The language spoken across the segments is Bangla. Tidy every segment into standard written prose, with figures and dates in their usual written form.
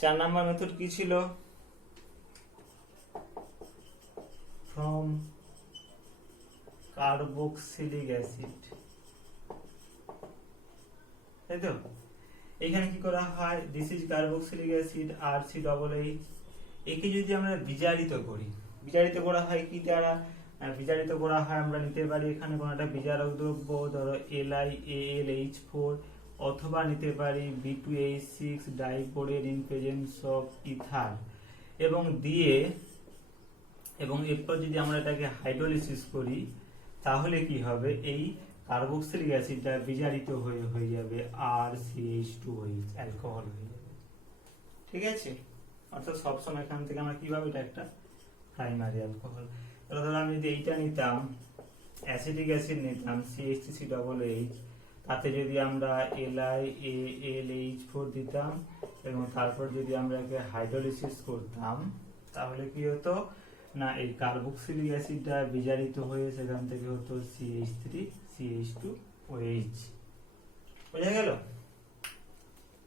4 নাম্বার মেথড কি ছিল? ফ্রম কার্বক্সিলিক অ্যাসিড, তাই তো? এখানে কি করা হয়, this is carboxylic acid RC+H। একে যদি আমরা বিজারিত করি, বিজারিত করা হয় কি দ্বারা? বিজারিত করা হয়, আমরা নিতে পারি এখানে কোনো একটা বিজারক দ্রব্য, ধরো LiAlH4, অথবা নিতে পারি B2H6 diborate in presence of ether, এবং দিয়ে এবং এরপর যদি আমরা এটাকে হাইড্রোলিসিস করি, তাহলে কি হবে, এই কার্বক্সিলিক অ্যাসিডটা বিজারিত হয়ে যাবে RCH2OH, অ্যালকোহল হয়ে যাবে। ঠিক আছে, অর্থাৎ সবসময় এখান থেকে আমরা কিভাবে, এটা একটা প্রাইমারি অ্যালকোহল। তাহলে ধরো আমি যদি এইটা নিতাম, অ্যাসিটিক অ্যাসিড নিতাম CH3COOH, তাতে যদি আমরা LiAlH4 দিতাম এবং তারপর যদি আমরা একে হাইড্রোলিসিস করতাম, তাহলে কি হতো না, এই কার্বক্সিলিক অ্যাসিডটা বিজারিত হয়ে সেখান থেকে হতো CH3CH2OH। বোঝা গেল?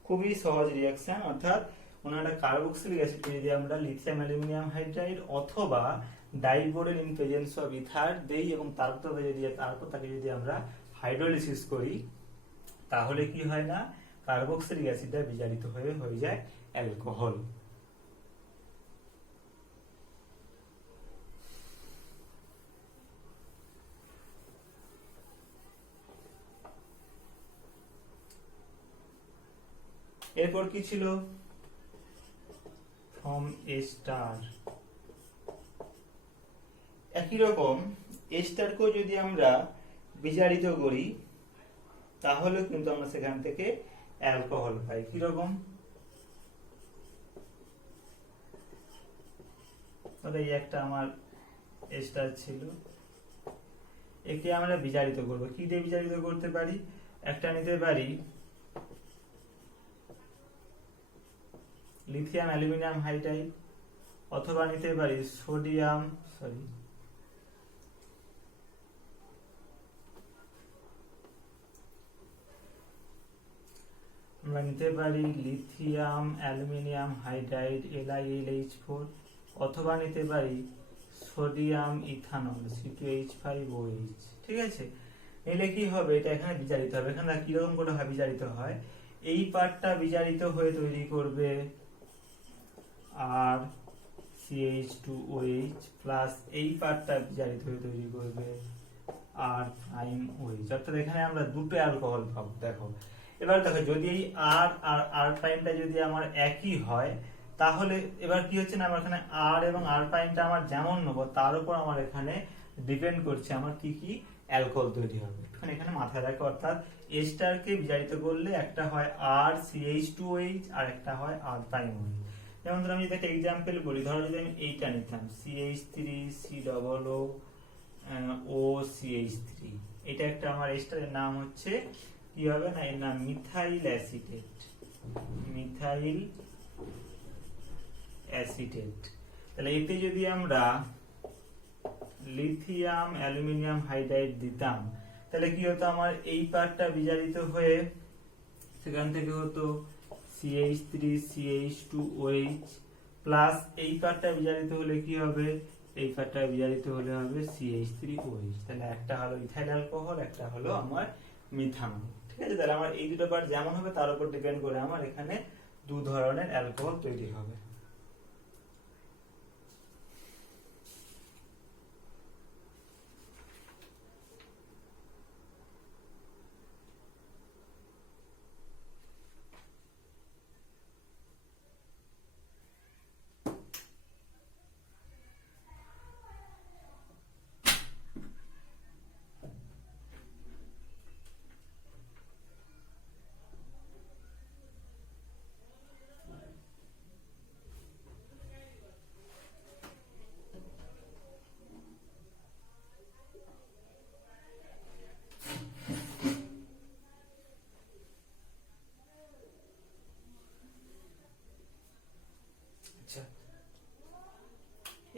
খুবই সহজ রিঅ্যাকশন। অর্থাৎ কোনো একটা কার্বক্সিলিক অ্যাসিডকে যদি আমরা লিথিয়াম অ্যালুমিনিয়াম হাইড্রাইড অথবা ডাইবোরেট ইন প্রেজেন্স অফ ইথার দেই এবং তারপর তাকে যদি আমরা হাইড্রোলিসিস করি, তাহলে কি হয় না, কার্বক্সিলিক অ্যাসিডটা বিজারিত হয়ে যায় অ্যালকোহল। এরপর কি ছিল, ফ্রম এস্টার। একই রকম এস্টারকেও যদি আমরা বিজারিত করি, তাহলে কিন্তু আমরা সেখান থেকে অ্যালকোহল পাই। কিরকম, তাহলে এই একটা আমার এস্টার ছিল, একে আমরা বিজারিত করব। কি দিয়ে বিজারিত করতে পারি? একটা নিতে পারি লিথিয়াম অ্যালুমিনিয়াম হাইড্রাইড, অথবা নিতে পারি আমরা নিতে পারি লিথিয়াম অ্যালুমিনিয়াম হাইড্রাইড LiAlH4, অথবা নিতে পারি সোডিয়াম ইথানল C2H5OH। ঠিক আছে, নিলে কি হবে, এটা এখানে বিজারিত হবে। এখানে কিরকম করে বিজারিত হয়, এই পার্টটা বিজারিত হয়ে তৈরি করবে RCH2OH প্লাস এই পার্টটা বিজারিত হয়ে তৈরি করবে R'OH। অর্থাৎ এখানে আমরা দুটো অ্যালকোহল পাবো। দেখো, এবার দেখো, যদি এই R আর R প্রাইমটা যদি আমার একই হয়, তাহলে এবার কি হচ্ছে না, আমার এখানে R এবং R প্রাইমটা আমার যেমন নেবো, তার উপর আমার এখানে ডিপেন্ড করছে আমার কি কি অ্যালকোহল তৈরি হবে। এখানে মাথায় রাখো, অর্থাৎ এস্টারকে বিজারিত করলে একটা হয় RCH2OH আর একটা হয় R'OH। যেমন ধরো আমি যদি একটা এক্সাম্পল বলি, ধরো যদি আমি এইটা নিতাম CH3COOCH3, এটা একটা আমার এস্টারের নাম হচ্ছে কি হবে না, এর নাম মিথাইল অ্যাসিটেট। তাহলে এতে যদি আমরা লিথিয়াম অ্যালুমিনিয়াম হাইড্রাইড দিতাম, তাহলে কি হতো, আমার এই পার্টটা বিজারিত হয়ে সেখান থেকে হতো CH3CH2OH প্লাস এই পার্টটা বিজারিত হলে কি হবে, এই পার্টটা বিজারিত হলে হবে CH3OH। তাহলে একটা হলো ইথাইল অ্যালকোহল, একটা হলো আমার মিথানল। ঠিক আছে, তাহলে আমার এই দুটো পার্ট যেমন হবে তার উপর ডিপেন্ড করে আমার এখানে দু ধরনের অ্যালকোহল তৈরি হবে।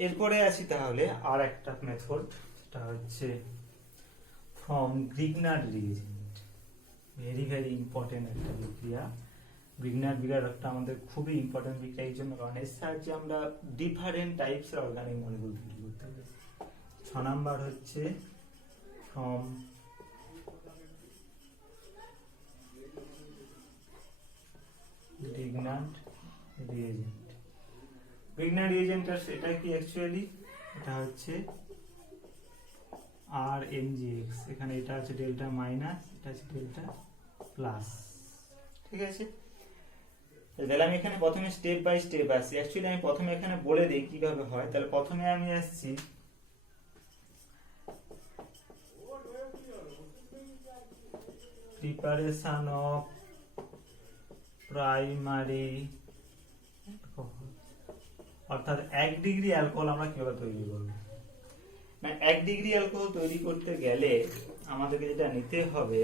এরপরে আসি তাহলে আর একটা মেথড, সেটা হচ্ছে from Grignard reagent. Very very important একটা বিক্রিয়া, গ্রিগনার বিক্রিয়াটা আমাদের খুবই ইম্পর্টেন্ট বিক্রিয়া এই জন্য, কারণ এর সাহায্যে আমরা ডিফারেন্ট টাইপসের অর্গানিক মলিকুল তৈরি করতে পারি। 6 নাম্বার হচ্ছে ফ্রম গ্রিগনার রিএজেন্ট। গ্রিগনার রিএজেন্টের এটা কি অ্যাকচুয়ালি, এটা হচ্ছে RMGX, এখানে এটা আছে ডেল্টা মাইনাস, এটা আছে ডেল্টা প্লাস, ঠিক আছে। তাহলে আমি এখানে প্রথমে স্টেপ বাই স্টেপ আসছি। অ্যাকচুয়ালি আমি প্রথমে এখানে বলে দিই কিভাবে হয়। তাহলে প্রথমে আমি আসছি প্রিপারেশন অফ প্রাইমারি, অর্থাৎ 1 ডিগ্রি অ্যালকোহল আমরা কিভাবে তৈরি করব। না, 1 ডিগ্রি অ্যালকোহল তৈরি করতে গেলে আমাদেরকে যেটা নিতে হবে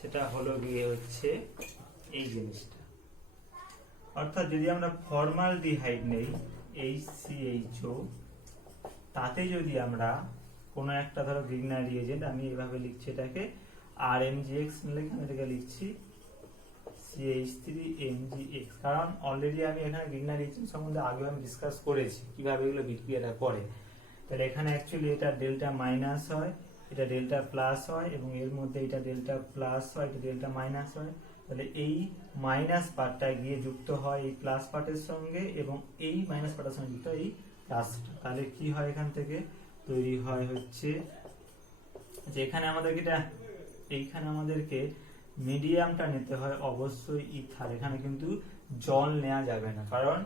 সেটা হলো গিয়ে হচ্ছে এই জিনিসটা, অর্থাৎ যদি আমরা ফর্মালডিহাইড নেই HCHO, তাতে যদি আমরা কোনো একটা ধরো গ্রিগনার রিএজেন্ট, আমি এইভাবে লিখছি এটাকে RMGX নিলে এখানে থেকে লিখছি CH3MgX, কারণ অলরেডি আমি এখানে গ্রিগনার রিএজেন্ট সম্বন্ধে আগে আমি ডিসকাস করেছি কিভাবে এগুলো বিক্রিয়াটা করে। তাহলে এখানে অ্যাকচুয়ালি এটা ডেল্টা মাইনাস হয়, এটা ডেল্টা প্লাস হয়, এবং এর মধ্যে এটা ডেল্টা প্লাস হয়, এটা ডেল্টা মাইনাস হয়। তাহলে এই মাইনাস পার্টটা গিয়ে যুক্ত হয় এই প্লাস পার্টের সঙ্গে, এবং এই মাইনাস পার্টের সঙ্গে যুক্ত এই প্লাসটা। তাহলে কি হয়, এখান থেকে তৈরি হয় হচ্ছে যে এখানে আমাদেরকে এইখানে আমাদেরকে মিডিয়ামটা নিতে হয় অবশ্যই ইথার। এখানে কিন্তু জল নেওয়া যাবে না, কারণ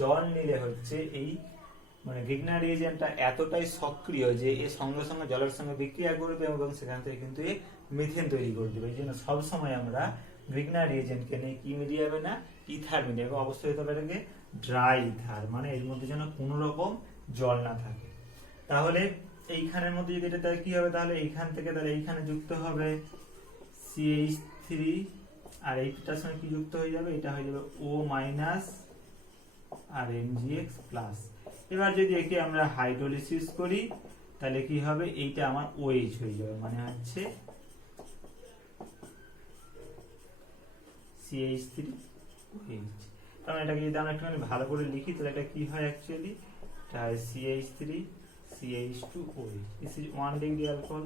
জল নিলে হচ্ছে এই মানে গ্রিগনার রিএজেন্টটা এতটাই সক্রিয় যে এর সঙ্গে সঙ্গে জলের সঙ্গে বিক্রিয়া করবে এবং সেখান থেকে কিন্তু মিথেন তৈরি করে দেবে। এই জন্য সবসময় আমরা গ্রিগনার রিএজেন্টকে নিয়ে কি মিডিয়ামে না ইথার মিডিয়ামে, অবশ্যই হতে পারে ড্রাই ইথার, মানে এর মধ্যে যেন কোনো রকম জল না থাকে। তাহলে এইখানের মধ্যে যদি এটা কি হবে, তাহলে এইখান থেকে তাহলে এইখানে যুক্ত হবে CH3, আর এইটার সঙ্গে কি যুক্ত হয়ে যাবে, এটা হয়ে যাবে O মাইনাস আর MgX প্লাস। এবার যদি একে আমরা হাইড্রোলিসিস করি তাহলে কি হবে, এইটা আমার OH হয়ে যাবে, মানে হচ্ছে CH3OH। কারণ এটাকে যদি আমরা একটুখানি ভালো করে লিখি তাহলে এটা কি হয় অ্যাকচুয়ালি, এটা হয় CH3CH2OH। This is 1 degree alcohol,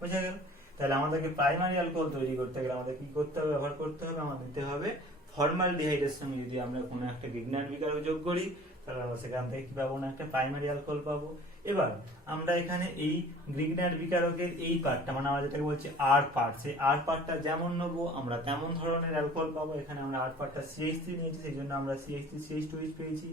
বোঝা গেল। তাহলে আমাদেরকে প্রাইমারি অ্যালকোহল তৈরি করতে গেলে আমাদের কি করতে হবে, ব্যবহার করতে হবে, আমাদের নিতে হবে ফর্মালডিহাইডের সঙ্গে যদি আমরা কোনো একটা গ্রিগনার বিক্রিয়া যোগ করি তাহলে আমরা সেখান থেকে কি পাবো না, একটা প্রাইমারি অ্যালকোহল পাবো। এবার আমরা এখানে এই গ্রিগনার বিকারকের এই পার্টটা, মানে আমরা যেটাকে বলছি আর পার্ট, সেই আর পার্টটা যেমন নেবো আমরা তেমন ধরনের অ্যালকোহল পাবো। এখানে আমরা আর পার্টটা CH3 নিয়েছি, সেই জন্য আমরা CH3CH2OH পেয়েছি।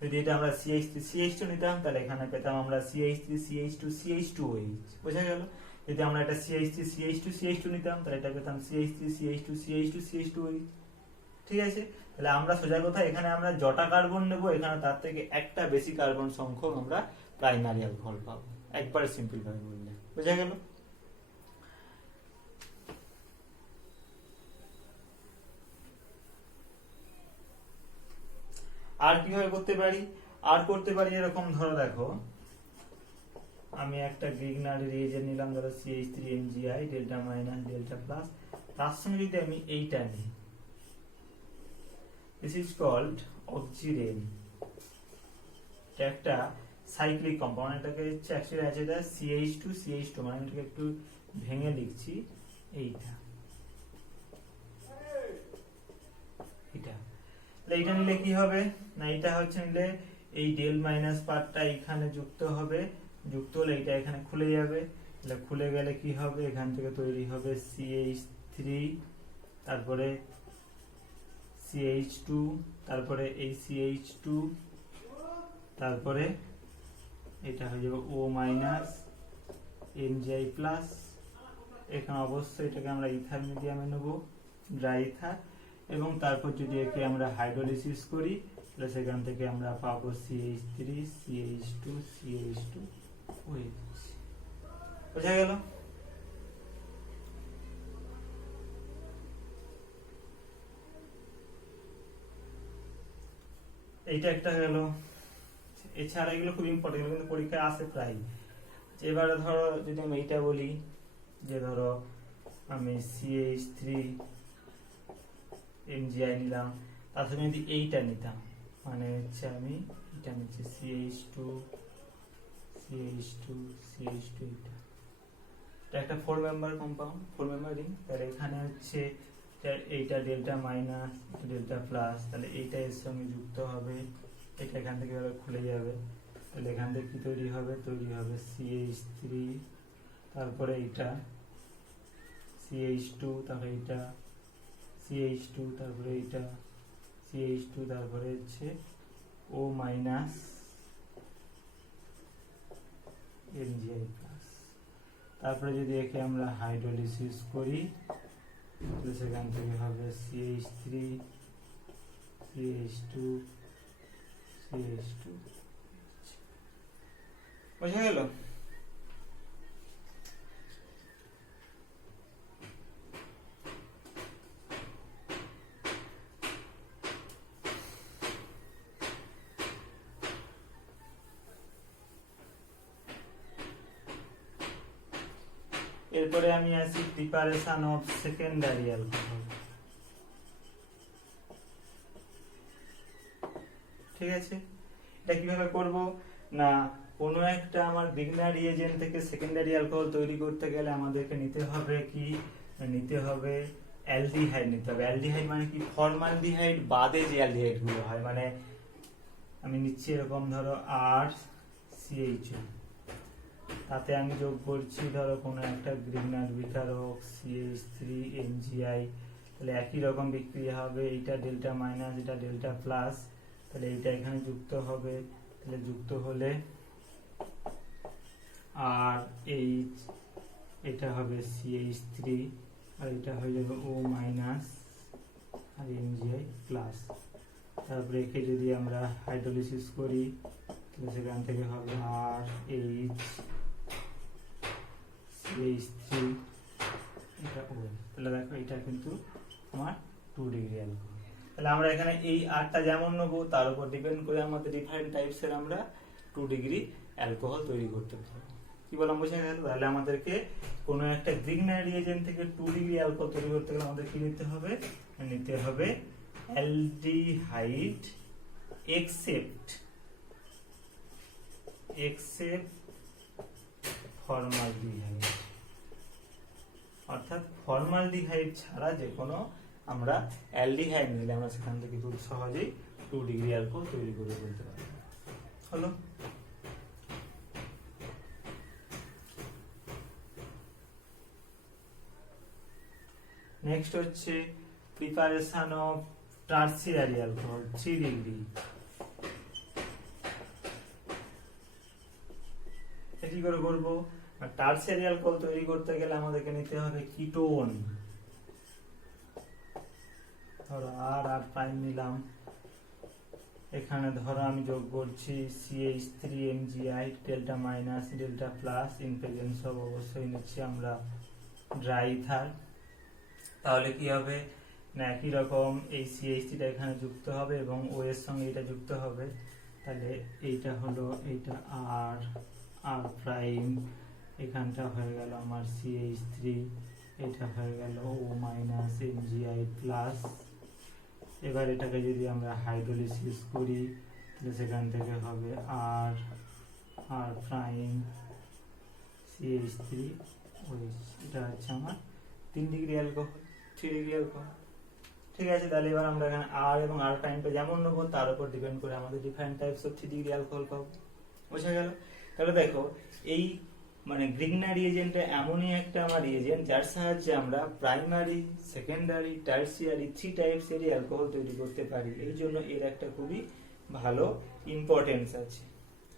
যদি এটা আমরা CH3CH2 নিতাম তাহলে এখানে পেতাম আমরা CH3CH2CH2OH, বোঝা গেল। যদি আমরা এটা CH3CH2CH2 নিতাম তাহলে এটা পেতাম CH3CH2CH2CH2OH, ঠিক আছে। তাহলে আমরা সোজা কথা এখানে আমরা যটা কার্বন নেব এখানে তার থেকে একটা বেশি কার্বন সংখ্যক আমরা প্রাইমারি অ্যালকোহল পাবো, একবারে সিম্পল ভাবে বললে, বোঝা গেল। আর কিভাবে করতে পারি, আর করতে পারি এরকম, ধরো দেখো আমি একটা গ্রিগনার রিএজেন্ট নিলাম, ধরো CH3MgI delta minus delta plus, তার সঙ্গে যদি আমি এইটা নিই, this is called oxygen, এটা একটা সাইক্লিক কম্পাউন্ড। এটাকে হচ্ছে অ্যাকচুয়ালি আছে এটা CH2CH2, মানে এটাকে একটু ভেঙে লিখছি, এইটা এইটা নিলে কি হবে না, এটা হচ্ছে নিলে এই ডেল মাইনাস পার্টটা এখানে যুক্ত হবে, যুক্ত হলে এটা এখানে খুলে যাবে, তাহলে খুলে গেলে কি হবে, এখান থেকে তৈরি হবে CH3, তারপরে CH2, তারপরে এই CH2, তারপরে এটা হয়ে যাবে O মাইনাস MgI প্লাস। এখানে অবশ্যই এটাকে আমরা ইথার মিডিয়ামে নেব, ড্রাই ইথার, এবং তারপর যদি একে আমরা হাইড্রোলিসিস করি তাহলে সেখান থেকে আমরা পাবো CH3CH2CH2OH, বোঝা গেল। এইটা একটা গেল। এছাড়া এগুলো খুব ইম্পর্টেন্ট, কিন্তু পরীক্ষায় আসে প্রায়। এবারে ধরো যদি আমি এইটা বলি যে ধরো আমি CH3 MgI নিলাম, তার সঙ্গে যদি এইটা নিতাম, মানে হচ্ছে আমি এটা নিচ্ছি CH2 এটা একটা 4 মেম্বার কম্পাউন্ড, 4 মেম্বার রিং। তাহলে এখানে হচ্ছে এইটা ডেল্টা মাইনাস, ডেল্টা প্লাস, তাহলে এইটা এর সঙ্গে যুক্ত হবে, এটা এখান থেকে খুলে যাবে, তাহলে এখান থেকে কি তৈরি হবে CH3, তারপরে এইটা CH2, তারপরে এইটা CH2, তারপরে এইটা CH2, তারপরে হচ্ছে O মাইনাস MgI প্লাস। তারপরে যদি একে আমরা হাইড্রোলিসিস করি তাহলে সেখান থেকে হবে CH3 CH2 CH2। বোঝা গেল? এরপরে আমি আসি প্রিপারেশন অফ সেকেন্ডারি অ্যালকোহল। ঠিক আছে, এটা কিভাবে করব না, কোনো একটা আমার বিগিনার রিএজেন্ট থেকে সেকেন্ডারি অ্যালকোহল তৈরি করতে গেলে আমাদেরকে নিতে হবে কি, নিতে হবে অ্যালডিহাইড নিতে হবে। অ্যালডিহাইড মানে কি, ফর্মালডিহাইড বাদে যে অ্যালডিহাইড গুলো হয়, মানে আমি নিচ্ছি এরকম ধরো RCHO, তাতে আমি যোগ করছি ধরো কোনো একটা গ্রিগনার বিকারক CH3MgI, তাহলে একই রকম বিক্রিয়া হবে, এইটা ডেল্টা মাইনাস এটা ডেল্টা প্লাস, তাহলে এইটা এখানে যুক্ত হবে, তাহলে যুক্ত হলে আর এইচ, এটা হবে CH3 আর এটা হয়ে যাবে O মাইনাস আর MgI প্লাস। তারপরে একে যদি আমরা হাইড্রোলিসিস করি তাহলে সেখান থেকে হবে RH CH3, এটা O, তাহলে দেখো এটা কিন্তু আমার 2 ডিগ্রি অ্যালকোহল। তাহলে আমরা এখানে এই আরটা যেমন নেবো তার উপর ডিপেন্ড করে আমাদের ডিফারেন্ট টাইপসের আমরা 2 ডিগ্রি অ্যালকোহল তৈরি করতে পারবো। কি বললাম বুঝে গেল? তাহলে আমাদেরকে কোনো একটা গ্রিগনার রিএজেন্ট থেকে 2 ডিগ্রি অ্যালকোহল তৈরি করতে গেলে আমাদের কি নিতে হবে, নিতে হবে অ্যালডিহাইড এক্সেপ্ট ফর্মালডিহাইড, অর্থাৎ ফর্মালডিহাইড ছাড়া যে কোনো আমরা অ্যালডিহাইড নিলে আমরা সেখান থেকে খুব সহজেই 2 ডিগ্রি অ্যালকোহল তৈরি করে ফেলতে পারবো। হলো? নেক্সট হচ্ছে preparation of tertiary alcohol 3 degree. কি করে করব, টারসিয়ারি অ্যালকোহল তৈরি করতে গেলে আমাদেরকে নিতে হবে কিটোন। ধরো আর প্রাইম নিলাম, এখানে ধরো আমি যোগ করছি CH3MgI delta minus delta plus, in presence of অবশ্যই নিচ্ছি আমরা ড্রাই ইথার। তাহলে কি হবে না, একই রকম এই CH3টা এখানে যুক্ত হবে এবং O এর সঙ্গে এটা যুক্ত হবে, তাহলে এইটা হলো এইটা আর প্রাইম, এখানটা হয়ে গেল আমার CH3, এটা হয়ে গেল O মাইনাস MgI প্লাস। এবার এটাকে যদি আমরা হাইড্রোলিসিস করি তাহলে সেখান থেকে হবে আর প্রাইম CH3 OH, এটা হচ্ছে আমার 3 ডিগ্রি অ্যালকোহল, 3 ডিগ্রি অ্যালকোহল। ঠিক আছে, তাহলে এবার আমরা এখানে আর এবং আর প্রাইমটা যেমন নেবো তার উপর ডিপেন্ড করে আমাদের different types of 3 degree alcohol পাবো। বোঝা গেল? তাহলে দেখো এই মানে গ্রিগনার রিএজেন্টটা এমনই একটা আমার রিএজেন্ট যার সাহায্যে আমরা প্রাইমারি, সেকেন্ডারি, টারসিয়ারি 3 টাইপসেরই অ্যালকোহল তৈরি করতে পারি। এই জন্য এর একটা খুবই ভালো ইম্পর্টেন্স আছে।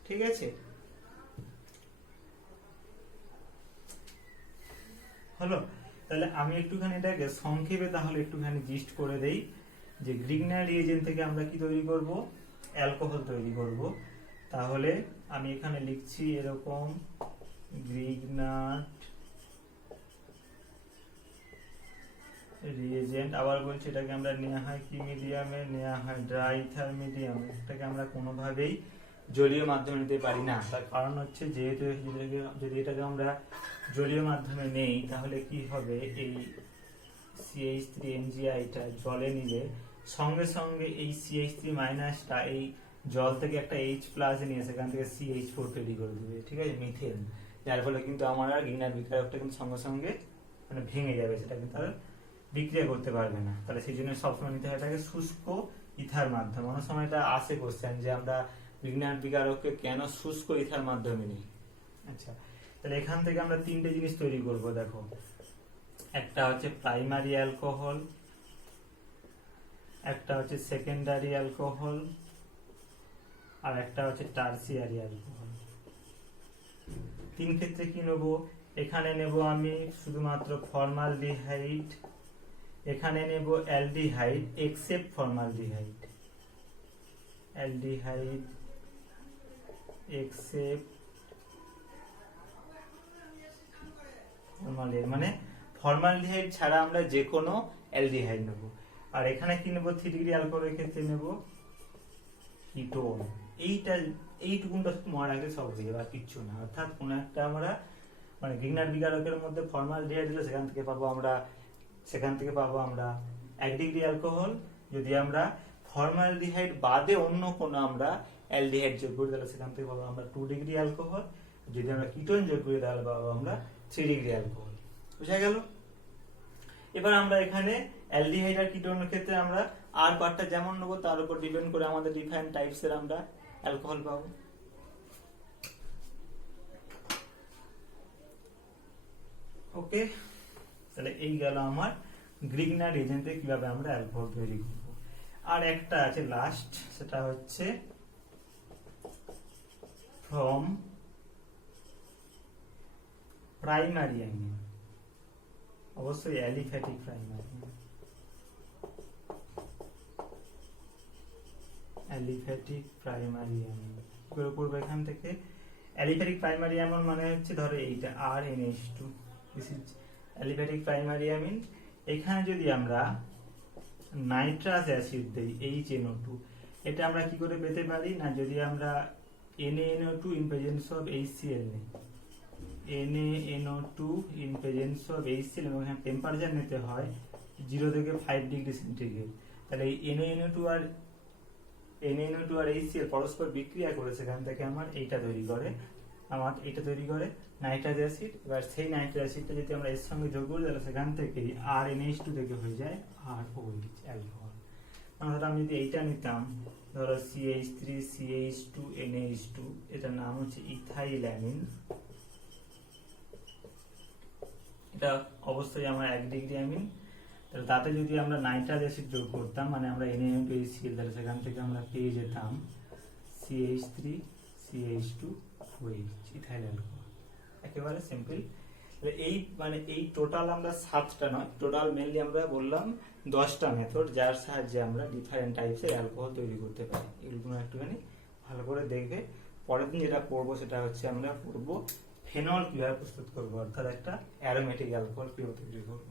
ঠিক আছে, হলো? তাহলে আমি একটুখানি এটাকে সংক্ষেপে তাহলে একটুখানি জিস্ট করে দেই যে গ্রিগনার রিএজেন্ট থেকে আমরা কি তৈরি করব, অ্যালকোহল তৈরি করব। তাহলে আমি এখানে লিখছি এরকম গ্রিগনার রিএজেন্ট, আবার বলছি এটাকে আমরা নেওয়া হয় কি মিডিয়ামে, নেওয়া হয় ড্রাই ইথার মিডিয়ামে। এটাকে আমরা কোনোভাবেই জলীয় মাধ্যমে নিতে পারি না, তার কারণ হচ্ছে যেহেতু যদি এটাকে আমরা জলীয় মাধ্যমে নেই তাহলে কি হবে, এই CH3MgI টা জলে নিলে সঙ্গে সঙ্গে এই CH3 মাইনাসটা এই জল থেকে একটা H প্লাস নিয়ে সেখান থেকে CH4 তৈরি করে দেবে, ঠিক আছে, মিথেন। যার ফলে কিন্তু আমার আর গ্রিগনার বিক্রিয়কটা কিন্তু সঙ্গে সঙ্গে মানে ভেঙে যাবে, সেটা কিন্তু আর বিক্রিয়া করতে পারবে না। তাহলে সেই জন্য সবসময় নিতে হয় এটাকে শুষ্ক ইথার মাধ্যমে। অনেক সময় এটা আসে কোশ্চেন যে আমরা গ্রিগনার বিকারককে কেন শুষ্ক ইথার মাধ্যমে নিই। আচ্ছা, তাহলে এখান থেকে আমরা তিনটে জিনিস তৈরি করব। দেখো, একটা হচ্ছে প্রাইমারি অ্যালকোহল, একটা হচ্ছে সেকেন্ডারি অ্যালকোহল, আর একটা হচ্ছে টারসিয়ারি অ্যালকোহল। তিন ক্ষেত্রে কি নেব? এখানে নেব আমি শুধুমাত্র ফর্মালডিহাইড, এখানে নেব aldehyde except formaldehyde, aldehyde except formaldehyde, মানে ফর্মালডিহাইড ছাড়া আমরা যে কোনো অ্যালডিহাইড নেব। আর এখানে কি নেব? 3 ডিগ্রি অ্যালকোহলের ক্ষেত্রে নেব কিটোন। এইটুকুনটা মনে রাখলে সব হয়ে যাবে, আর কিচ্ছু না। অর্থাৎ কোন একটা আমরা মানে গ্রিগনার বিকারকের মধ্যে ফর্মালডিহাইড দিলে সেখান থেকে পাবো আমরা 1 ডিগ্রি অ্যালকোহল। যদি আমরা ফর্মালডিহাইড বাদে অন্য কোনো আমরা অ্যালডিহাইড যোগ করি তাহলে সেখান থেকে পাবো আমরা 2 ডিগ্রি অ্যালকোহল। যদি আমরা কিটোন যোগ করি তাহলে পাবো আমরা 3 ডিগ্রি অ্যালকোহল। বুঝা গেল? এবার আমরা এখানে অ্যালডিহাইড আর কিটোনের ক্ষেত্রে আমরা আর পার্টটা যেমন নেবো তার উপর ডিপেন্ড করে আমাদের ডিফারেন্ট টাইপসের আমরা অ্যালকোহল পাবো। ওকে, তাহলে এই গেল আমার গ্রিগনার এজেন্টে কিভাবে আমরা অ্যালকোহল তৈরি করব। আর একটা আছে লাস্ট, সেটা হচ্ছে ফ্রম প্রাইমারি অ্যামিন, অবশ্যই aliphatic primary, aliphatic primary amine করে করব। এখান থেকে অ্যালিফ্যাটিক প্রাইমারি অ্যামিন মানে হচ্ছে ধরো এইটা RNH2, this is aliphatic primary amine. এখানে যদি আমরা নাইট্রাস অ্যাসিড দেই HNO2, এটা আমরা কি করে পেতে পারি না, যদি আমরা NaNO2 in presence of HCl নিই, NaNO2 in presence of HCl এবং এখানে টেম্পারেচার নিতে হয় 0 থেকে 5 ডিগ্রি সেন্টিগ্রেড। তাহলে এই NaNO2 আর HCl পরস্পর বিক্রিয়া করে সেখান থেকে আমার এইটা তৈরি করে নাইট্রাস অ্যাসিড। এবার সেই নাইট্রাস অ্যাসিডটা যদি আমরা এর সঙ্গে যোগ করি তাহলে সেখান থেকে RNH2 থেকে হয়ে যায় ROH অ্যালকোহল। ধরো আমি যদি এইটা নিতাম, ধরো CH3 CH2 NH2, এটার নাম হচ্ছে ইথাইল অ্যামিন। এটা অবশ্যই আমার 1 ডিগ্রি অ্যামিন। তাহলে তাতে যদি আমরা নাইট্রাস অ্যাসিড যোগ করতাম মানে আমরা NaNO2HCl, তাহলে সেখান থেকে আমরা পেয়ে যেতাম CH3 CH2OH ইথাইল অ্যালকোহল। একেবারে সিম্পল। এই টোটাল আমরা 7টা নয়, টোটাল মেনলি আমরা বললাম 10টা মেথড যার সাহায্যে আমরা ডিফারেন্ট টাইপসের অ্যালকোহল তৈরি করতে পারি। এগুলো একটুখানি ভালো করে দেখবে। পরের দিন যেটা পড়বো সেটা হচ্ছে আমরা পড়বো ফেনল কিভাবে প্রস্তুত করবো, অর্থাৎ একটা অ্যারোমেটিক অ্যালকোহল কিভাবে তৈরি করবো।